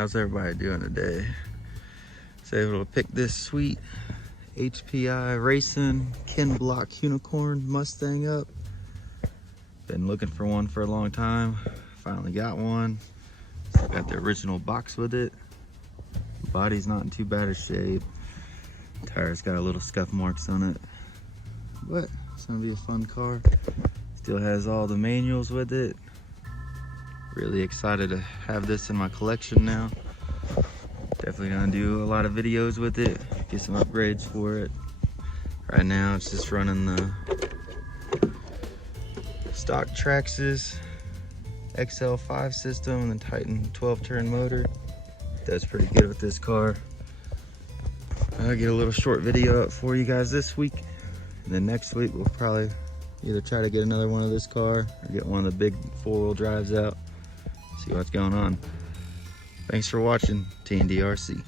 how's everybody doing today? Was able to pick this sweet HPI Racing Ken Block Hoonicorn Mustang up. Been looking for one for a long time. Finally got one. Still got the original box with it. Body's not in too bad a shape. Tires got a little scuff marks on it, but it's gonna be a fun car. Still has all the manuals with it. Really excited to have this in my collection now. Definitely gonna do a lot of videos with it, get some upgrades for it. Right now it's just running the stock Traxxas XL5 System and the Titan 12-turn motor. Does pretty good with this car. I'll get a little short video up for you guys this week, and then next week we'll probably either try to get another one of this car or get one of the big 4-wheel drives out, see what's going on. Thanks for watching TNDRC.